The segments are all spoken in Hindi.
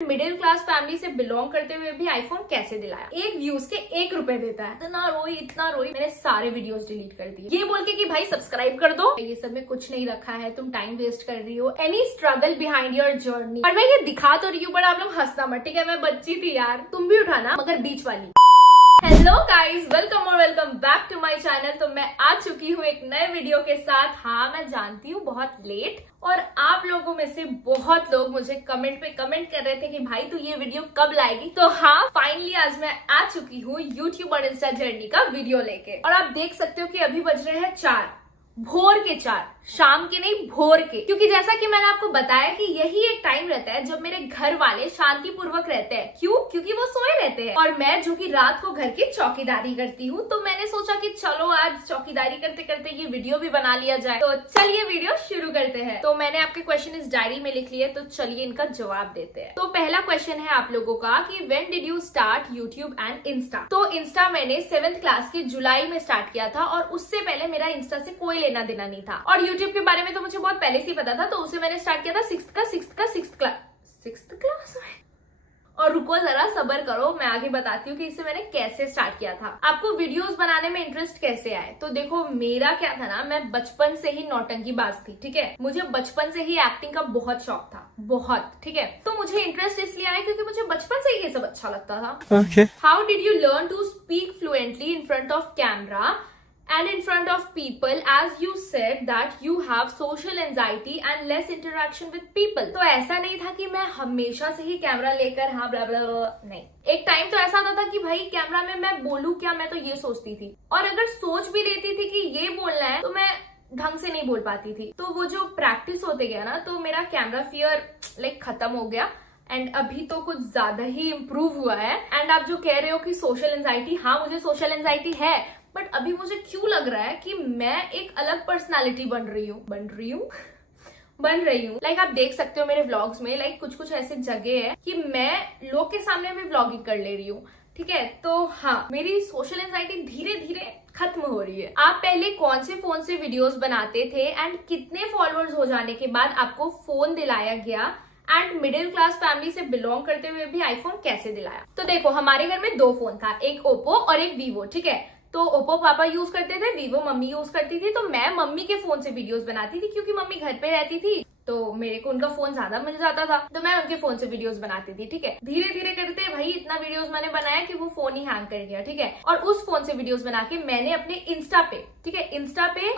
मिडिल क्लास फैमिली से बिलोंग करते हुए भी आईफोन कैसे दिलाया। एक व्यूज के 1 रुपए देता है। इतना रोई मैंने सारे वीडियोस डिलीट कर दिए, ये बोल के कि भाई सब्सक्राइब कर दो। ये सब में कुछ नहीं रखा है, तुम टाइम वेस्ट कर रही हो। Any struggle behind your journey. और मैं ये दिखा तो रही हूँ, बट आप लोग हंसना मत, ठीक है। मैं बच्ची थी यार, तुम भी उठाना, मगर बीच वाली। हेलो गाइस, वेलकम और welcome back to my channel. तो मैं आ चुकी हूँ एक नए वीडियो के साथ। हाँ, मैं जानती हूँ बहुत लेट, और आप लोगों में से बहुत लोग मुझे कमेंट पे कमेंट कर रहे थे कि भाई तू ये वीडियो कब लाएगी। तो हाँ, फाइनली आज मैं आ चुकी हूँ यूट्यूब और इंस्टा जर्नी का वीडियो लेके। और आप देख सकते हो कि अभी बज रहे हैं 4 भोर के 4, शाम के नहीं भोर के। क्योंकि जैसा कि मैंने आपको बताया कि यही एक टाइम रहता है जब मेरे घर वाले शांति पूर्वक रहते हैं। क्यों? क्योंकि वो सोए रहते हैं और मैं जो कि रात को घर की चौकीदारी करती हूँ। तो मैंने सोचा कि चलो आज चौकीदारी करते करते ये वीडियो भी बना लिया जाए। तो चलिए वीडियो शुरू करते हैं। तो मैंने आपके क्वेश्चन इस डायरी में लिख लिए, तो चलिए इनका जवाब देते हैं। तो पहला क्वेश्चन है आप लोगों का कि when did you start YouTube and Insta. तो इंस्टा मैंने 7th क्लास की जुलाई में स्टार्ट किया था, और उससे पहले मेरा इंस्टा से कोई लेना देना नहीं था। और यूट्यूब के बारे में तो मुझे बहुत पहले से ही पता था, तो उसे मैंने स्टार्ट किया था 6th क्लास में। और रुको जरा, सब्र करो, मैं आगे बताती हूँ कि इसे मैंने कैसे स्टार्ट किया था। आपको वीडियोस बनाने में इंटरेस्ट कैसे आए? तो देखो, मेरा क्या था ना, मैं बचपन से ही नौटंकीबाज थी, ठीक है। मुझे बचपन से ही एक्टिंग का बहुत शौक था, बहुत, ठीक है। तो मुझे इंटरेस्ट इसलिए आया क्योंकि मुझे बचपन से ही ये सब अच्छा लगता था। How did you learn to speak fluently in front of camera and in front of people, as you said that you have social anxiety and less interaction with people? तो ऐसा नहीं था कि मैं हमेशा से ही कैमरा लेकर हाँ ब्ला ब्ला, नहीं। एक टाइम तो ऐसा आता था कि भाई कैमरा में मैं बोलूं क्या, मैं तो ये सोचती थी। और अगर सोच भी लेती थी कि ये बोलना है, तो मैं ढंग से नहीं बोल पाती थी। तो वो जो प्रैक्टिस होते गया ना, तो मेरा कैमरा फियर खत्म हो गया। एंड अभी तो कुछ ज्यादा ही इम्प्रूव हुआ है। एंड आप जो कह रहे हो कि सोशल एंजाइटी, हाँ मुझे सोशल एंजाइटी है, बट अभी मुझे क्यों लग रहा है कि मैं एक अलग पर्सनालिटी बन रही हूँ। लाइक आप देख सकते हो मेरे व्लॉग्स में, कुछ ऐसे जगह है कि मैं लोग के सामने भी व्लॉगिंग कर ले रही हूँ, ठीक है। तो हाँ, मेरी सोशल एंजाइटी धीरे धीरे खत्म हो रही है। आप पहले कौन से फोन से वीडियोस बनाते थे एंड कितने फॉलोअर्स हो जाने के बाद आपको फोन दिलाया गया? एंड मिडिल क्लास फैमिली से बिलोंग करते हुए भी आईफोन कैसे दिलाया? तो देखो, हमारे घर में 2 फोन था, एक ओप्पो और एक वीवो, ठीक है। तो ओप्पो पापा यूज करते थे, वीवो मम्मी यूज करती थी। तो मैं मम्मी के फोन से वीडियोस बनाती थी क्योंकि मम्मी घर पे रहती थी, तो मेरे को उनका फोन ज्यादा मिल जाता था, तो मैं उनके फोन से वीडियोस बनाती थी, ठीक है। धीरे धीरे करते भाई इतना वीडियोस मैंने बनाया कि वो फोन ही हैंग कर गया, ठीक है। और उस फोन से वीडियोस बना के मैंने अपने इंस्टा पे, ठीक है, इंस्टा पे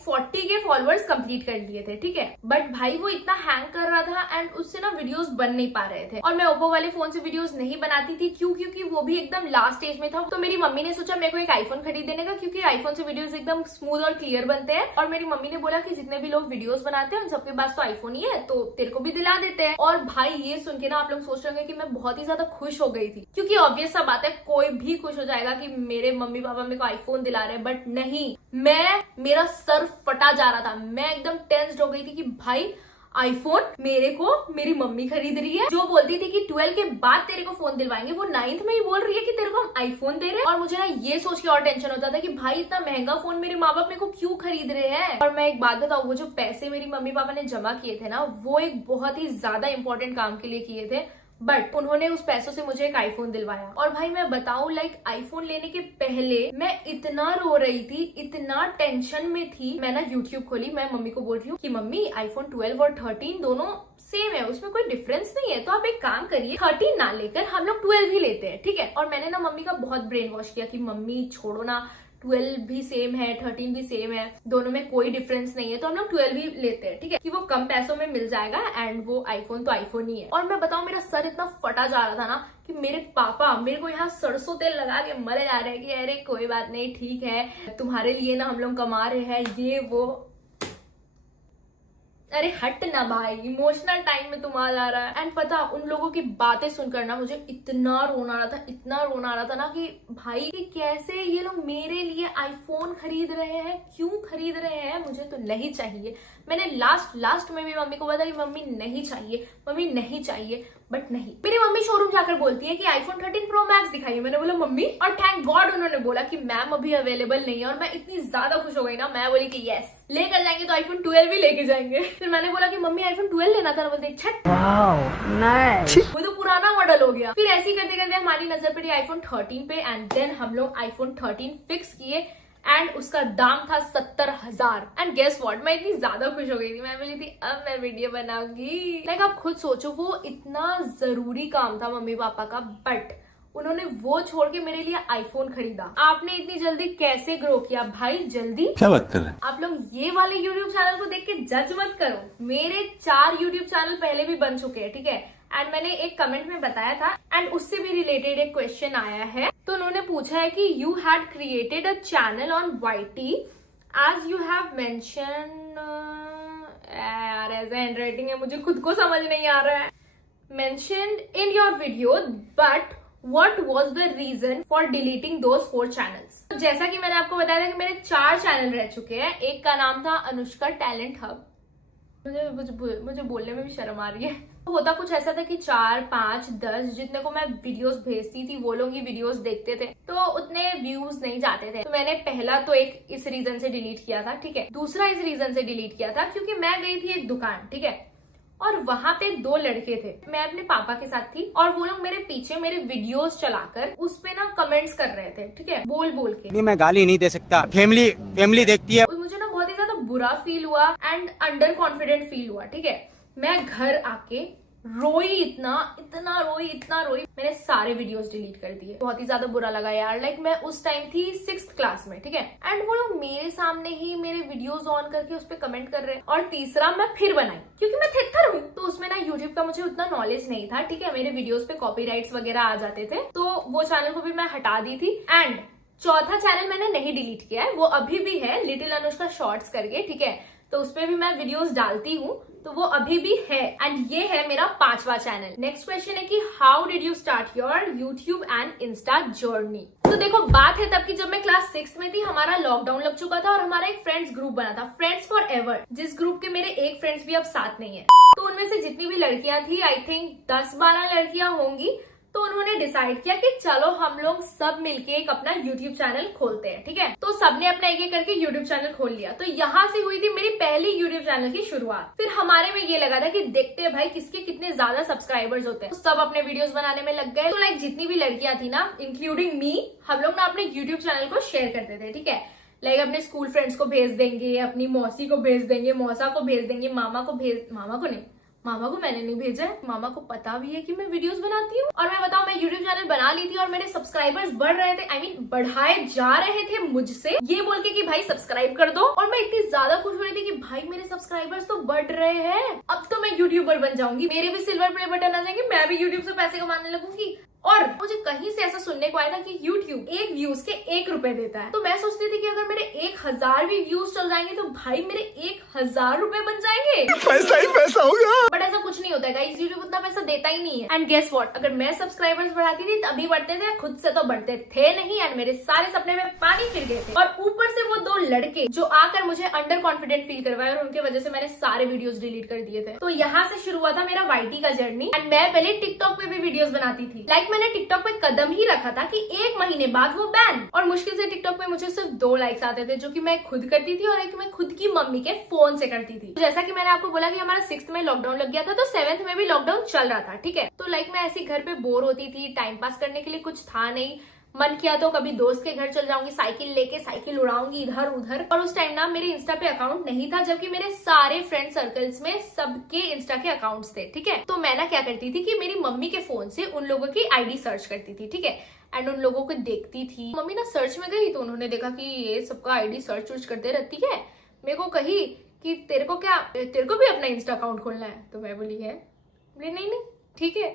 40 के फॉलोअर्स कंप्लीट कर लिए थे, ठीक है। बट भाई वो इतना हैंग कर रहा था एंड उससे ना वीडियोस बन नहीं पा रहे थे। और मैं ओप्पो वाले फोन से वीडियोस नहीं बनाती थी, क्यों? क्योंकि वो भी एकदम लास्ट स्टेज में था। तो मेरी मम्मी ने सोचा मेरे को एक आईफोन खरीद देने का, क्योंकि आईफोन से वीडियोस एकदम स्मूथ और क्लियर बनते हैं। और मेरी मम्मी ने बोला कि जितने भी लोग वीडियोस बनाते हैं उन सबके पास तो आईफोन ही है, तो तेरे को भी दिला देते हैं। और भाई ये सुन के ना आप लोग सोच रहे होंगे कि मैं बहुत ही ज्यादा खुश हो गई थी, क्योंकि ऑब्वियस सा बात है, कोई भी खुश हो जाएगा कि मेरे मम्मी पापा मेरे को आईफोन दिला रहे हैं। बट नहीं, मेरा सर फटा जा रहा था। मैं एकदम टेंस्ड हो गई थी कि भाई आईफोन मेरे को मेरी मम्मी खरीद रही है, जो बोलती थी कि 12 के बाद तेरे को फोन दिलवाएंगे, वो 9th में ही बोल रही है कि तेरे को हम आईफोन दे रहे हैं। और मुझे ना ये सोच के और टेंशन होता था कि भाई इतना महंगा फोन मेरे माँ बाप मेरे को क्यों खरीद रहे हैं। और मैं एक बात बताऊं, वो जो पैसे मेरी मम्मी पापा ने जमा किए थे ना, वो एक बहुत ही ज्यादा इंपॉर्टेंट काम के लिए किए थे, बट उन्होंने उस पैसों से मुझे एक आईफोन दिलवाया। और भाई मैं बताऊं, आईफोन लेने के पहले मैं इतना रो रही थी, इतना टेंशन में थी। मैं ना यूट्यूब खोली, मैं मम्मी को बोल रही हूँ कि मम्मी आईफोन 12 और 13 दोनों सेम है, उसमें कोई डिफरेंस नहीं है, तो आप एक काम करिए 13 ना लेकर हम लोग 12 ही लेते हैं, ठीक है। और मैंने ना मम्मी का बहुत ब्रेन वॉश किया कि मम्मी छोड़ो ना, 12 भी सेम है, 13 भी सेम है, दोनों में कोई डिफरेंस नहीं है, तो हम लोग 12 ही लेते हैं, ठीक है, कि वो कम पैसों में मिल जाएगा एंड वो आईफोन तो आईफोन ही है। और मैं बताऊं, मेरा सर इतना फटा जा रहा था ना कि मेरे पापा मेरे को यहाँ सरसों तेल लगा के मरे जा रहे हैं कि अरे कोई बात नहीं, ठीक है, तुम्हारे लिए ना हम लोग कमा रहे हैं, ये वो। अरे हट ना भाई, इमोशनल टाइम में तुम आ जा रहा है। एंड पता, उन लोगों की बातें सुनकर ना मुझे इतना रोना आ रहा था ना कि भाई कि कैसे ये लोग मेरे लिए आईफोन खरीद रहे हैं, क्यों खरीद रहे हैं, मुझे तो नहीं चाहिए। मैंने लास्ट में भी मम्मी को बोला कि मम्मी नहीं चाहिए, बट नहीं। मेरी मम्मी शोरूम जाकर बोलती है कि iPhone 13 Pro Max दिखाइए। मैंने बोला मम्मी, और थैंक गॉड उन्होंने बोला कि मैम अभी अवेलेबल नहीं है, और मैं इतनी ज्यादा खुश हो गई ना, मैं बोली कि यस लेकर जाएंगे तो iPhone 12 भी लेके जाएंगे। फिर मैंने बोला कि मम्मी iPhone 12 लेना था, बोलते छट वो तो पुराना मॉडल हो गया। फिर ऐसे ही करते करते हमारी नजर पड़ी iPhone 13 पे, एंड देन हम लोग iPhone 13 फिक्स किए, एंड उसका दाम था 70,000। एंड गेस व्हाट, मैं इतनी ज्यादा खुश हो गई थी, मैं बोली थी अब मैं वीडियो बनाऊंगी। लाइक आप खुद सोचो, वो इतना जरूरी काम था मम्मी पापा का, बट उन्होंने वो छोड़ के मेरे लिए आईफोन खरीदा। आपने इतनी जल्दी कैसे ग्रो किया भाई? जल्दी क्या बात कर रहे हैं आप लोग? ये वाले यूट्यूब चैनल को देख के जज मत करो, मेरे 4 यूट्यूब चैनल पहले भी बन चुके हैं, ठीक है। एंड मैंने एक कमेंट में बताया था, एंड उससे भी रिलेटेड एक क्वेश्चन आया है। तो उन्होंने पूछा है कि you had created a channel on YT as you have mention, यार ऐसा हैंड राइटिंग है, मुझे खुद को समझ नहीं आ रहा है, mentioned in your video, but What was the reason for deleting those 4 channels? तो जैसा कि मैंने आपको बताया था कि मेरे 4 चैनल रह चुके हैं। एक का नाम था अनुष्का टैलेंट हब, मुझे बोलने में भी शर्म आ रही है। होता कुछ ऐसा था कि 4, 5, 10 जितने को मैं वीडियोस भेजती थी वो लोग ही वीडियोस देखते थे, तो उतने व्यूज नहीं जाते थे। तो मैंने पहला तो एक इस रीजन से डिलीट किया था, ठीक है। दूसरा इस रीजन से डिलीट किया था क्योंकि मैं गई थी एक दुकान, ठीक है, और वहां पे 2 लड़के थे, मैं अपने पापा के साथ थी, और वो लोग मेरे पीछे मेरे वीडियोस चलाकर उस पे ना कमेंट्स कर रहे थे, ठीक है, बोल के। मैं गाली नहीं दे सकता, फैमिली देखती है। मुझे ना बहुत ही ज्यादा बुरा फील हुआ एंड अंडर कॉन्फिडेंट फील हुआ, ठीक है। मैं घर आके रोई, इतना रोई, मैंने सारे वीडियोस डिलीट कर दिए। बहुत ही ज्यादा बुरा लगा यार। लाइक मैं उस टाइम थी 6th क्लास में, ठीक है, एंड वो लोग मेरे सामने ही मेरे वीडियोस ऑन करके उस पर कमेंट कर रहे हैं। और तीसरा मैं फिर बनाई क्योंकि मैं थिएटर हूँ, तो उसमें ना यूट्यूब का मुझे उतना नॉलेज नहीं था, ठीक है। मेरे वीडियोस पे कॉपीराइट्स वगैरह आ जाते थे, तो वो चैनल को भी मैं हटा दी थी। एंड चौथा चैनल मैंने नहीं डिलीट किया है, वो अभी भी है, लिटिल अनुष्का शॉर्ट्स करके, ठीक है, तो उसपे भी मैं वीडियोस डालती हूँ, तो वो अभी भी है। एंड ये है मेरा 5वां चैनल। नेक्स्ट क्वेश्चन है कि how did you start your YouTube and Insta journey? तो देखो, बात है तब की जब मैं क्लास 6 में थी, हमारा लॉकडाउन लग चुका था और हमारा एक फ्रेंड्स ग्रुप बना था, फ्रेंड्स फॉर एवर, जिस ग्रुप के मेरे एक फ्रेंड्स भी अब साथ नहीं है। तो उनमें से जितनी भी लड़कियां थी, आई थिंक 10-12 लड़कियां होंगी, तो उन्होंने डिसाइड किया कि चलो हम लोग सब मिलके एक अपना यूट्यूब चैनल खोलते हैं, ठीक है। तो सबने अपना एक करके यूट्यूब चैनल खोल लिया। तो यहाँ से हुई थी मेरी पहली यूट्यूब चैनल की शुरुआत। फिर हमारे में ये लगा था कि देखते हैं भाई किसके कितने ज्यादा सब्सक्राइबर्स होते हैं, तो सब अपने वीडियोस बनाने में लग गए। तो लाइक जितनी भी लड़कियां थी ना, इंक्लूडिंग मी, हम लोग ना अपने यूट्यूब चैनल को शेयर करते थे, ठीक है। लाइक अपने स्कूल फ्रेंड्स को भेज देंगे, अपनी मौसी को भेज देंगे, मौसा को भेज देंगे, मामा को मैंने नहीं भेजा है, मामा को पता भी है कि मैं वीडियोस बनाती हूँ। और मैं बताऊँ, मैं यूट्यूब चैनल बना ली थी और मेरे सब्सक्राइबर्स बढ़ रहे थे, बढ़ाए जा रहे थे मुझसे, ये बोल के कि भाई सब्सक्राइब कर दो। और मैं इतनी ज्यादा खुश हो रही थी कि भाई मेरे सब्सक्राइबर्स तो बढ़ रहे हैं, अब तो मैं यूट्यूबर बन जाऊंगी, मेरे भी सिल्वर प्ले बटन आ जाएंगे, मैं भी यूट्यूब से पैसे कमाने लगूंगी। और मुझे कहीं से ऐसा सुनने को आया था कि YouTube एक व्यूज के 1 रुपए देता है। तो मैं सोचती थी कि अगर मेरे 1000 भी व्यूज चल जाएंगे तो भाई मेरे 1000 रुपए बन जाएंगे, पैसा ही पैसा होगा। बट ऐसा कुछ नहीं होता है गाइस, YouTube उतना पैसा देता ही नहीं है। एंड गेस व्हाट, अगर मैं सब्सक्राइबर्स बढ़ाती थी तभी बढ़ते थे, खुद से तो बढ़ते थे नहीं। एंड मेरे सारे सपने में पानी फिर गए थे। और ऊपर से वो 2 लड़के जो आकर मुझे अंडर कॉन्फिडेंट फील करवाए, और उनके वजह से मैंने सारे वीडियोस डिलीट कर दिए थे। तो यहाँ से शुरू हुआ था मेरा YT का जर्नी। एंड मैं पहले टिकटॉक पे भी वीडियोस बनाती थी। लाइक मैंने टिकटॉक पे कदम ही रखा था कि 1 महीने बाद वो बैन, और मुश्किल से टिकटॉक पे मुझे सिर्फ 2 लाइक्स आते थे, जो कि मैं खुद करती थी और एक मैं खुद की मम्मी के फोन से करती थी। जैसा कि मैंने आपको बोला कि हमारा 6th में लॉकडाउन लग गया था, तो 7th में भी लॉकडाउन चल रहा था, ठीक है। तो लाइक मैं ऐसी घर पे बोर होती थी, टाइम पास करने के लिए कुछ था नहीं, मन किया तो कभी दोस्त के घर चल जाऊंगी, साइकिल लेके साइकिल उड़ाऊंगी इधर उधर। और उस टाइम ना मेरे इंस्टा पे अकाउंट नहीं था, जबकि मेरे सारे फ्रेंड सर्कल्स में सबके इंस्टा के अकाउंट्स थे, ठीक है। तो मैं ना क्या करती थी कि मेरी मम्मी के फोन से उन लोगों की आईडी सर्च करती थी, ठीक है, एंड उन लोगों को देखती थी। मम्मी ना सर्च में गई तो उन्होंने देखा कि ये सबका आईडी सर्च करते रहती है, मेरे को कही कि तेरे को भी अपना इंस्टा अकाउंट खोलना है? तो मैं बोली है, नहीं ठीक है।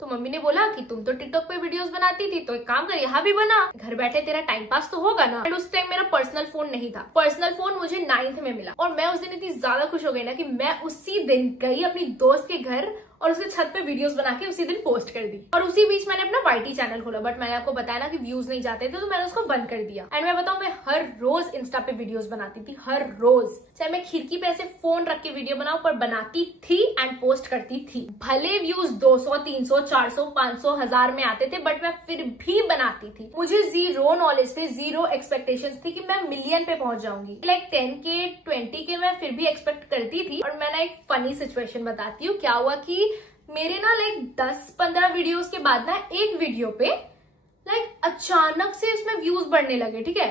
तो मम्मी ने बोला कि तुम तो टिकटॉक पे वीडियोस बनाती थी, तो एक काम कर यहाँ भी बना, घर बैठे तेरा टाइम पास तो होगा ना। एंड उस टाइम मेरा पर्सनल फोन नहीं था, पर्सनल फोन मुझे 9th में मिला। और मैं उस दिन इतनी ज्यादा खुश हो गई ना कि मैं उसी दिन गई अपनी दोस्त के घर और उसके छत पे वीडियोस बना के उसी दिन पोस्ट कर दी। और उसी बीच मैंने अपना वाईटी चैनल खोला, बट मैंने आपको बताया ना कि व्यूज नहीं जाते थे, तो मैंने उसको बंद कर दिया। एंड मैं बताऊं, मैं हर रोज इंस्टा पे वीडियोस बनाती थी, हर रोज, चाहे मैं खिड़की पे ऐसे फोन रख के वीडियो बनाऊं, पर बनाती थी एंड पोस्ट करती थी। भले व्यूज 200, 300, 400, 500, 1000 में आते थे, बट मैं फिर भी बनाती थी। मुझे जीरो नॉलेज थी, जीरो एक्सपेक्टेशंस थी कि मैं मिलियन पे पहुंच जाऊंगी। लाइक 10K 20K मैं फिर भी एक्सपेक्ट करती थी। और मैं ना एक फनी सिचुएशन बताती हूँ। क्या हुआ कि मेरे ना लाइक 10-15 वीडियोस के बाद ना एक वीडियो पे लाइक अचानक से उसमें व्यूज बढ़ने लगे। ठीक है,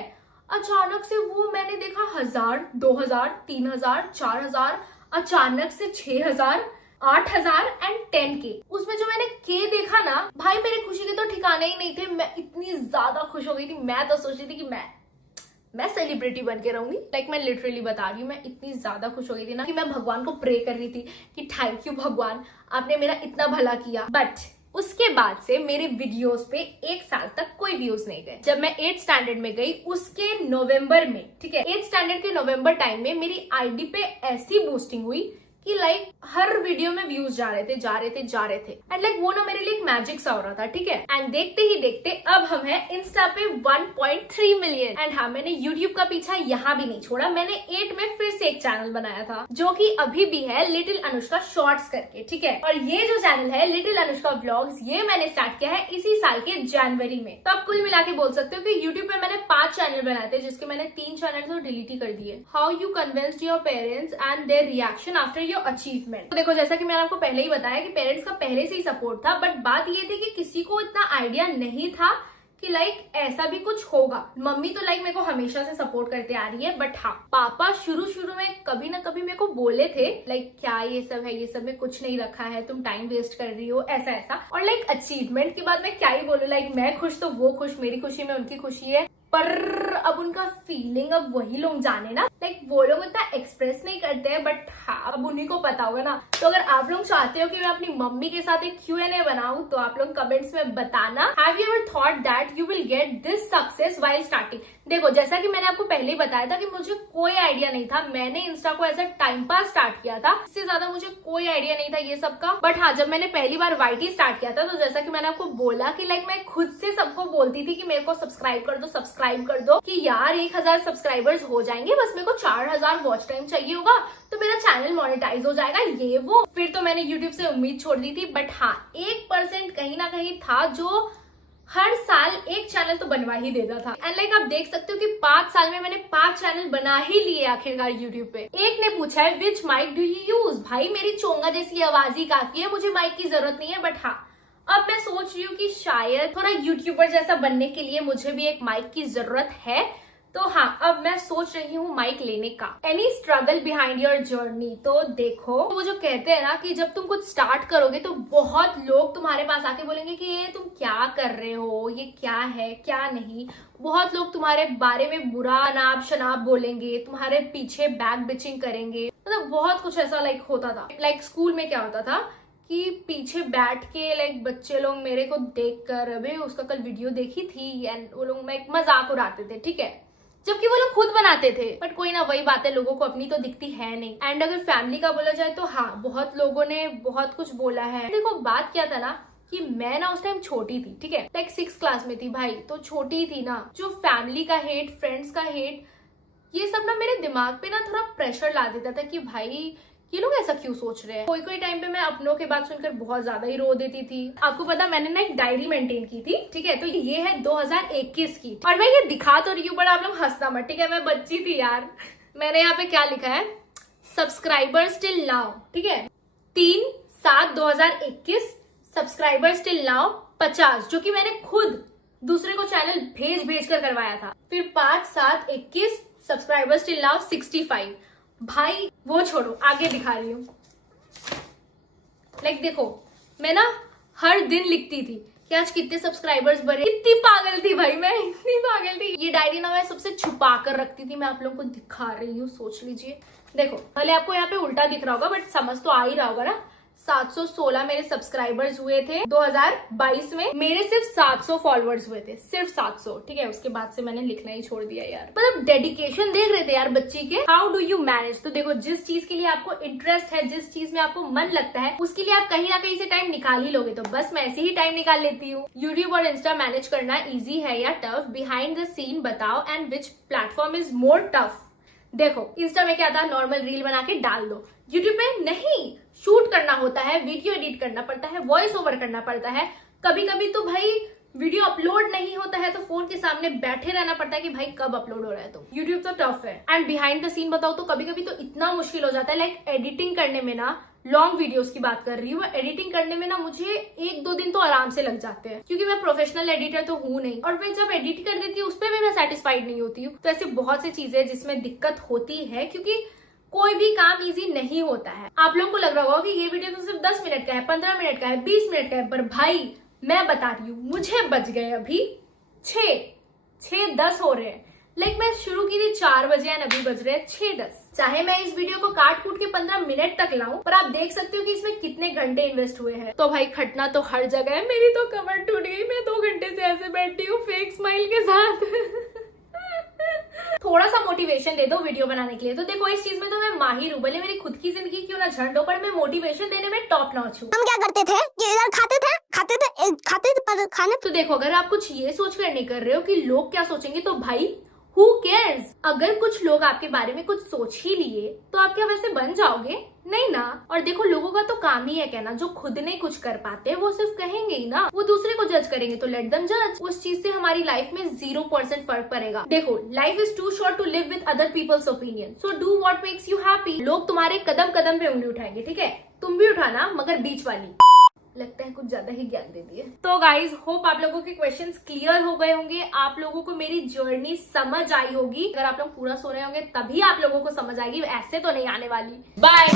अचानक से वो मैंने देखा 1000, 2000, 3000, 4000, अचानक से 6000, 8000 एंड 10K। उसमें जो मैंने के देखा ना भाई, मेरे खुशी के तो ठिकाने ही नहीं थे। मैं इतनी ज्यादा खुश हो गई थी, मैं तो सोच रही थी कि मैं सेलिब्रिटी बन के रहूंगी। लाइक मैं लिटरली बता रही हूँ, मैं इतनी ज्यादा खुश हो गई थी ना कि मैं भगवान को प्रे कर रही थी कि थैंक यू भगवान, आपने मेरा इतना भला किया। बट उसके बाद से मेरे वीडियोस पे 1 साल तक कोई व्यूज नहीं गए। जब मैं 8th स्टैंडर्ड में गई उसके नवंबर में, ठीक है, 8th स्टैंडर्ड के नवंबर टाइम में मेरी आईडी पे ऐसी बूस्टिंग हुई कि लाइक हर वीडियो में व्यूज जा रहे थे। एंड लाइक वो ना मेरे लिए एक मैजिक सा हो रहा था। ठीक है, एंड देखते ही देखते अब हम हैं इंस्टा पे 1.3 मिलियन। एंड हाँ, मैंने यूट्यूब का पीछा यहाँ भी नहीं छोड़ा। मैंने 8 में फिर से एक चैनल बनाया था जो कि अभी भी है लिटिल अनुष्का शॉर्ट्स करके। ठीक है, और ये जो चैनल है लिटिल अनुष्का व्लॉग्स, ये मैंने स्टार्ट किया है इसी साल के जनवरी में। तो आप कुल मिला के बोल सकते हो कि यूट्यूब पे मैंने 5 चैनल बनाए थे, जिसके मैंने 3 चैनल तो डिलीट ही कर दिए। How you convinced your parents and their reaction after your achievement. तो देखो, जैसा कि मैंने आपको पहले ही बताया कि पेरेंट्स का पहले से ही सपोर्ट था, बट बात ये थी कि किसी को इतना आइडिया नहीं था कि लाइक ऐसा भी कुछ होगा। मम्मी तो लाइक मेरे को हमेशा से सपोर्ट करते आ रही है, बट हाँ, पापा शुरू में कभी ना कभी मेरे को बोले थे लाइक क्या ये सब है, ये सब में कुछ नहीं रखा है, तुम टाइम वेस्ट कर रही हो, ऐसा। और लाइक अचीवमेंट की बात मैं क्या ही बोलूं, लाइक मैं खुश तो वो खुश, मेरी खुशी में उनकी खुशी है। पर अब उनका फीलिंग अब वही लोग जाने ना, लाइक वो लोग इतना एक्सप्रेस नहीं करते हैं, बट हाँ, अब उन्हीं को पता होगा ना। तो अगर आप लोग चाहते हो कि मैं अपनी मम्मी के साथ एक Q&A बनाऊं, तो आप लोग कमेंट्स में बताना, have you ever thought that you will get this success while starting. देखो, जैसा कि मैंने आपको पहले ही बताया था कि मुझे कोई आइडिया नहीं था। मैंने इंस्टा को as a time pass start किया था, इससे ज्यादा मुझे कोई आइडिया नहीं था ये सब का। बट हाँ, जब मैंने पहली बार वाईटी स्टार्ट किया था, तो जैसा कि मैंने आपको बोला कि लाइक मैं खुद से सबको बोलती थी कि मेरे को सब्सक्राइब कर दो कि यार 1000 सब्सक्राइबर्स हो जाएंगे, बस मेरे को 4000 वॉच टाइम चाहिए होगा तो मेरा चैनल मोनेटाइज हो जाएगा, ये वो। फिर तो मैंने यूट्यूब से उम्मीद छोड़ दी थी। बट हाँ, 1% कहीं ना कहीं था जो हर साल एक चैनल तो बनवा ही देता था। एंड लाइक आप देख सकते हो कि 5 साल में मैंने 5 चैनल बना ही लिए आखिरकार यूट्यूब पे। एक ने पूछा है विच माइक डू यू यूज। भाई, मेरी चोंगा जैसी आवाज ही काफी है, मुझे माइक की जरूरत नहीं है। बट हाँ, अब मैं सोच रही हूँ कि शायद थोड़ा यूट्यूबर जैसा बनने के लिए मुझे भी एक माइक की जरूरत है। तो हाँ, अब मैं सोच रही हूँ माइक लेने का। Any struggle behind your journey. तो देखो, वो जो कहते हैं ना कि जब तुम कुछ स्टार्ट करोगे तो बहुत लोग तुम्हारे पास आके बोलेंगे कि ये तुम क्या कर रहे हो, ये क्या है क्या नहीं। बहुत लोग तुम्हारे बारे में बुरा अनाप शनाप बोलेंगे, तुम्हारे पीछे बैक बिचिंग करेंगे, मतलब बहुत कुछ ऐसा लाइक होता था। लाइक स्कूल में क्या होता था कि पीछे बैठ के लाइक बच्चे लोग मेरे को देख कर, अबे उसका कल वीडियो देखी थी, एंड वो लोग मैं मजाक उड़ाते थे। ठीक है, जबकि वो लोग खुद बनाते थे। बट कोई ना, वही बात है, लोगों को अपनी तो दिखती है नहीं। एंड अगर फैमिली का बोला जाए तो हाँ, बहुत लोगों ने बहुत कुछ बोला है। देखो, बात क्या था ना कि मैं ना उस टाइम छोटी थी। ठीक है, लाइक 6th क्लास में थी भाई, तो छोटी थी ना। जो फैमिली का हेट, फ्रेंड्स का हेट, ये सब ना मेरे दिमाग पे ना थोड़ा प्रेशर ला देता था कि भाई ये लोग ऐसा क्यों सोच रहे हैं। कोई टाइम पे मैं अपनों के बात सुनकर बहुत ज्यादा ही रो देती थी। आपको पता, मैंने ना एक डायरी मेंटेन की थी। ठीक है, तो ये है 2021 की, और मैं ये दिखा तो रही हूँ, बट आप लोग हंसना मत। ठीक है, मैं बच्ची थी यार। मैंने यहाँ पे क्या लिखा है, सब्सक्राइबर्स टिल नाउ। ठीक है, 3/7/2021 सब्सक्राइबर्स टिल नाउ 50, जो कि मैंने खुद दूसरे को चैनल भेज कर करवाया था। फिर 5/7/21 सब्सक्राइबर्स टिल नाउ 65। भाई वो छोड़ो, आगे दिखा रही हूँ। लाइक देखो, मैं ना हर दिन लिखती थी कि आज कितने सब्सक्राइबर्स बढ़े। इतनी पागल थी भाई मैं, इतनी पागल थी। ये डायरी ना मैं सबसे छुपा कर रखती थी। मैं आप लोगों को दिखा रही हूँ, सोच लीजिए। देखो, भले आपको यहाँ पे उल्टा दिख रहा होगा, बट समझ तो आ ही रहा होगा ना। 716 मेरे सब्सक्राइबर्स हुए थे 2022 में। मेरे सिर्फ 700 फॉलोअर्स हुए थे, सिर्फ 700। ठीक है, उसके बाद से मैंने लिखना ही छोड़ दिया यार। मतलब डेडिकेशन देख रहे थे यार बच्ची के। How do you manage? तो देखो, जिस चीज के लिए आपको इंटरेस्ट है, जिस चीज में आपको मन लगता है, उसके लिए आप कहीं ना कहीं से टाइम निकाल ही लोगे। तो बस मैं ऐसे ही टाइम निकाल लेती हूँ। यूट्यूब और इंस्टा मैनेज करना इजी है या टफ? बिहाइंड द सीन बताओ and which platform is more tough? देखो, इंस्टा में क्या था, नॉर्मल रील बना के डाल दो। यूट्यूब पे नहीं, शूट करना होता है, वीडियो एडिट करना पड़ता है, वॉइस ओवर करना पड़ता है। कभी कभी तो भाई वीडियो अपलोड नहीं होता है तो फोन के सामने बैठे रहना पड़ता है कि भाई कब अपलोड हो रहा है। तो यूट्यूब तो टफ है। एंड बिहाइंड द सीन बताओ तो कभी कभी तो इतना मुश्किल हो जाता है, लाइक एडिटिंग करने में ना, लॉन्ग वीडियोस की बात कर रही हूँ, एडिटिंग करने में ना मुझे 1-2 दिन तो आराम से लग जाते हैं, क्योंकि मैं प्रोफेशनल एडिटर तो हूँ नहीं। और मैं जब एडिट कर देती हूँ उस पर भी मैं सेटिस्फाइड नहीं होती हूँ। तो ऐसे बहुत सी चीजें जिसमें दिक्कत होती है, क्योंकि कोई भी काम इजी नहीं होता है। आप लोगों को लग रहा होगा कि ये वीडियो तो सिर्फ 10 मिनट का है, 15 मिनट का है, 20 मिनट का है, पर भाई मैं बता रही हूँ, मुझे बज गए अभी 6:10 हो रहे हैं। लाइक मैं शुरू की थी 4 बजे और अभी बज रहे हैं 6:10। चाहे मैं इस वीडियो को काट कूट के 15 मिनट तक लाऊं, पर आप देख सकते हो कि इसमें कितने घंटे इन्वेस्ट हुए हैं। तो भाई खटना तो हर जगह है। मेरी तो कमर टूट गई, मैं 2 घंटे से ऐसे बैठी हूँ फेक स्माइल के साथ। थोड़ा सा मोटिवेशन दे दो वीडियो बनाने के लिए। तो देखो, इस चीज में तो मैं माहिर हूँ, भले मेरी खुद की जिंदगी क्यों ना झंड हो, पर मैं मोटिवेशन देने में टॉप नॉच हूँ। हम क्या करते थे कि इधर खाते थे पर खाने। तो देखो, अगर आप कुछ ये सोचकर नहीं कर रहे हो कि लोग क्या सोचेंगे, तो भाई Who cares? अगर कुछ लोग आपके बारे में कुछ सोच ही लिए तो आप क्या वैसे बन जाओगे? नहीं ना। और देखो, लोगों का तो काम ही है कहना, जो खुद नहीं कुछ कर पाते वो सिर्फ कहेंगे ही ना, वो दूसरे को जज करेंगे तो लेट देम जज। उस चीज से हमारी लाइफ में 0% फर्क पड़ेगा। देखो, life is too short to live with other people's opinion, so do what makes you happy. लोग तुम्हारे कदम कदम पे उंगली उठाएंगे, ठीक है, तुम भी उठाना, मगर बीच वाली। लगता है कुछ ज्यादा ही ज्ञान दे दिए। तो गाइज, होप आप लोगों के क्वेश्चंस क्लियर हो गए होंगे, आप लोगों को मेरी जर्नी समझ आई होगी। अगर आप लोग पूरा सुन रहे होंगे तभी आप लोगों को समझ आएगी, ऐसे तो नहीं आने वाली। बाय।